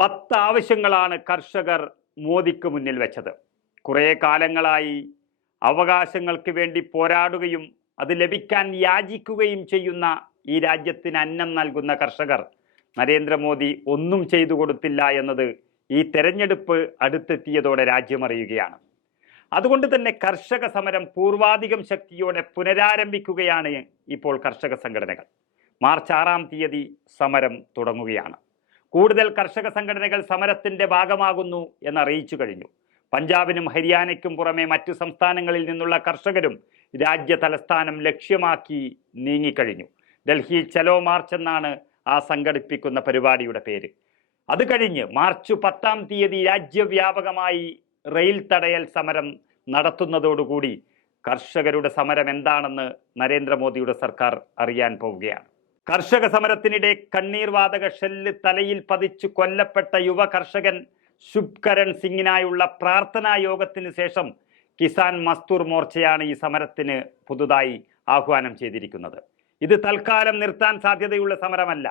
പത്ത് ആവശ്യങ്ങളാണ് കർഷകർ മോദിക്ക് മുന്നിൽ വെച്ചത്. കുറേ കാലങ്ങളായി അവകാശങ്ങൾക്ക് വേണ്ടി പോരാടുകയും അത് ലഭിക്കാൻ യാചിക്കുകയും ചെയ്യുന്ന ഈ രാജ്യത്തിന് അന്നം നൽകുന്ന കർഷകർ നരേന്ദ്രമോദി ഒന്നും ചെയ്തു കൊടുത്തില്ല എന്നത് ഈ തെരഞ്ഞെടുപ്പ് അടുത്തെത്തിയതോടെ രാജ്യമറിയുകയാണ് അതുകൊണ്ട് തന്നെ കർഷക സമരം പൂർവാധികം ശക്തിയോടെ പുനരാരംഭിക്കുകയാണ് ഇപ്പോൾ കർഷക സംഘടനകൾ. മാർച്ച് ആറാം തീയതി സമരം തുടങ്ങുകയാണ്. കൂടുതൽ കർഷക സംഘടനകൾ സമരത്തിന്റെ ഭാഗമാകുന്നു എന്ന് അറിയിച്ചു കഴിഞ്ഞു. പഞ്ചാബിനും ഹരിയാനയ്ക്കും പുറമെ മറ്റു സംസ്ഥാനങ്ങളിൽ നിന്നുള്ള കർഷകരും രാജ്യ തലസ്ഥാനം ലക്ഷ്യമാക്കി നീങ്ങിക്കഴിഞ്ഞു. ഡൽഹി ചലോ മാർച്ച് എന്നാണ് ആ സംഘടിപ്പിക്കുന്ന പരിപാടിയുടെ പേര്. അത് കഴിഞ്ഞ് മാർച്ച് പത്താം തീയതി രാജ്യവ്യാപകമായി റെയിൽ തടയൽ സമരം നടത്തുന്നതോടുകൂടി കർഷകരുടെ സമരം എന്താണെന്ന് നരേന്ദ്രമോദിയുടെ സർക്കാർ അറിയാൻ പോവുകയാണ്. കർഷക സമരത്തിനിടെ കണ്ണീർ വാതക ഷെല്ല് തലയിൽ പതിച്ചു കൊല്ലപ്പെട്ട യുവ കർഷകൻ ശുഭ്കരൺ സിംഗിനായുള്ള പ്രാർത്ഥനാ യോഗത്തിന് ശേഷം കിസാൻ മസ്തൂർ മോർച്ചയാണ് ഈ സമരത്തിന് പുതുതായി ആഹ്വാനം ചെയ്തിരിക്കുന്നത്. ഇത് തൽക്കാലം നിർത്താൻ സാധ്യതയുള്ള സമരമല്ല.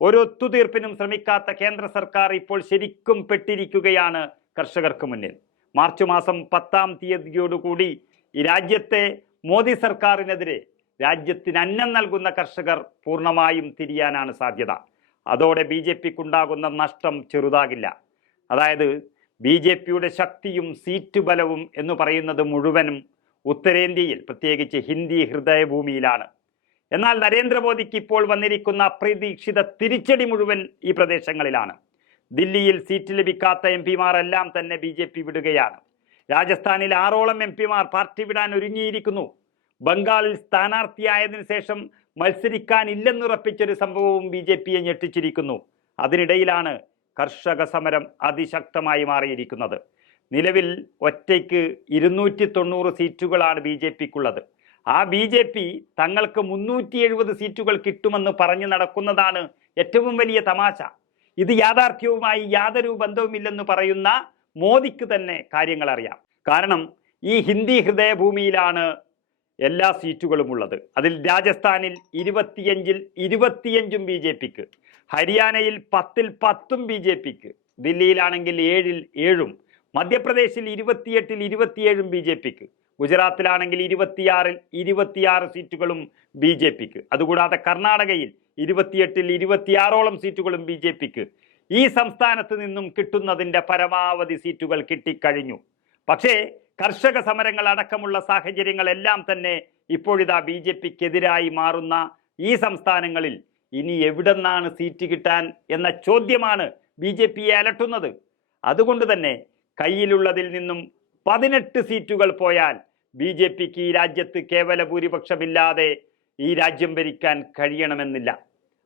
ഒരു ഒത്തുതീർപ്പിനും ശ്രമിക്കാത്ത കേന്ദ്ര സർക്കാർ ഇപ്പോൾ ശരിക്കും പെട്ടിരിക്കുകയാണ് കർഷകർക്ക് മുന്നിൽ. മാർച്ച് മാസം പത്താം തീയതിയോടുകൂടി ഈ രാജ്യത്തെ മോദി സർക്കാരിനെതിരെ രാജ്യത്തിന് അന്നം നൽകുന്ന കർഷകർ പൂർണമായും തിരിയാനാണ് സാധ്യത. അതോടെ ബി ജെ പിക്കുണ്ടാകുന്ന നഷ്ടം ചെറുതാകില്ല. അതായത് ബി ജെ പിയുടെ ശക്തിയും സീറ്റ് ബലവും എന്ന് പറയുന്നത് മുഴുവനും ഉത്തരേന്ത്യയിൽ പ്രത്യേകിച്ച് ഹിന്ദി ഹൃദയഭൂമിയിലാണ്. എന്നാൽ നരേന്ദ്രമോദിക്ക് ഇപ്പോൾ വന്നിരിക്കുന്ന അപ്രതീക്ഷിത തിരിച്ചടി മുഴുവൻ ഈ പ്രദേശങ്ങളിലാണ്. ദില്ലിയിൽ സീറ്റ് ലഭിക്കാത്ത എം പിമാരെല്ലാം തന്നെ ബി ജെ പി വിടുകയാണ്. രാജസ്ഥാനിൽ ആറോളം എം പിമാർ പാർട്ടി വിടാൻ ഒരുങ്ങിയിരിക്കുന്നു. ബംഗാളിൽ സ്ഥാനാർത്ഥിയായതിനു ശേഷം മത്സരിക്കാനില്ലെന്നുറപ്പിച്ചൊരു സംഭവവും ബി ജെ പിയെ ഞെട്ടിച്ചിരിക്കുന്നു. അതിനിടയിലാണ് കർഷക സമരം അതിശക്തമായി മാറിയിരിക്കുന്നത്. നിലവിൽ ഒറ്റയ്ക്ക് ഇരുന്നൂറ്റി തൊണ്ണൂറ് സീറ്റുകളാണ് ബി ജെ പിക്കുള്ളത്. ആ ബി ജെ പി തങ്ങൾക്ക് മുന്നൂറ്റി എഴുപത് സീറ്റുകൾ കിട്ടുമെന്ന് പറഞ്ഞു നടക്കുന്നതാണ് ഏറ്റവും വലിയ തമാശ. ഇത് യാഥാർത്ഥ്യവുമായി യാതൊരു ബന്ധവുമില്ലെന്ന് പറയുന്ന മോദിക്ക് തന്നെ കാര്യങ്ങൾ അറിയാം കാരണം ഈ ഹിന്ദി ഹൃദയഭൂമിയിലാണ് എല്ലാ സീറ്റുകളും ഉള്ളത്. അതിൽ രാജസ്ഥാനിൽ ഇരുപത്തിയഞ്ചിൽ ഇരുപത്തിയഞ്ചും ബി ജെ പിക്ക്. ഹരിയാനയിൽ പത്തിൽ പത്തും ബി ജെ പിക്ക്. ദില്ലിയിലാണെങ്കിൽ ഏഴിൽ ഏഴും. മധ്യപ്രദേശിൽ ഇരുപത്തിയെട്ടിൽ ഇരുപത്തിയേഴും ബി ജെ പിക്ക്. ഗുജറാത്തിലാണെങ്കിൽ ഇരുപത്തിയാറിൽ ഇരുപത്തിയാറ് സീറ്റുകളും ബി ജെ പിക്ക്. അതുകൂടാതെ കർണാടകയിൽ ഇരുപത്തിയെട്ടിൽ ഇരുപത്തിയാറോളം സീറ്റുകളും ബി ജെ പിക്ക്. ഈ സംസ്ഥാനത്ത് നിന്നും കിട്ടുന്നതിന്റെ പരമാവധി സീറ്റുകൾ കിട്ടിക്കഴിഞ്ഞു. പക്ഷേ കർഷക സമരങ്ങൾ അടക്കമുള്ള സാഹചര്യങ്ങളെല്ലാം തന്നെ ഇപ്പോഴിതാ ബി ജെ പിക്കെതിരായി മാറുന്ന ഈ സംസ്ഥാനങ്ങളിൽ ഇനി എവിടെന്നാണ് സീറ്റ് കിട്ടാൻ എന്ന ചോദ്യമാണ് ബി ജെ പിയെ അലട്ടുന്നത്. അതുകൊണ്ട് തന്നെ കയ്യിലുള്ളതിൽ നിന്നും പതിനെട്ട് സീറ്റുകൾ പോയാൽ ബി ജെ പിക്ക് ഈ രാജ്യത്ത് കേവല ഭൂരിപക്ഷമില്ലാതെ ഈ രാജ്യം ഭരിക്കാൻ കഴിയണമെന്നില്ല.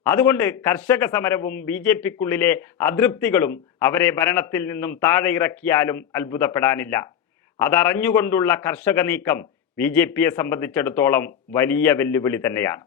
അതുകൊണ്ട് കർഷക സമരവും ബി ജെ പിക്കുള്ളിലെ അതൃപ്തികളും അവരെ ഭരണത്തിൽ നിന്നും താഴെ ഇറക്കിയാലും അത്ഭുതപ്പെടാനില്ല. അതറിഞ്ഞുകൊണ്ടുള്ള കർഷക നീക്കം ബി ജെ പിയെ സംബന്ധിച്ചിടത്തോളം വലിയ വെല്ലുവിളി തന്നെയാണ്.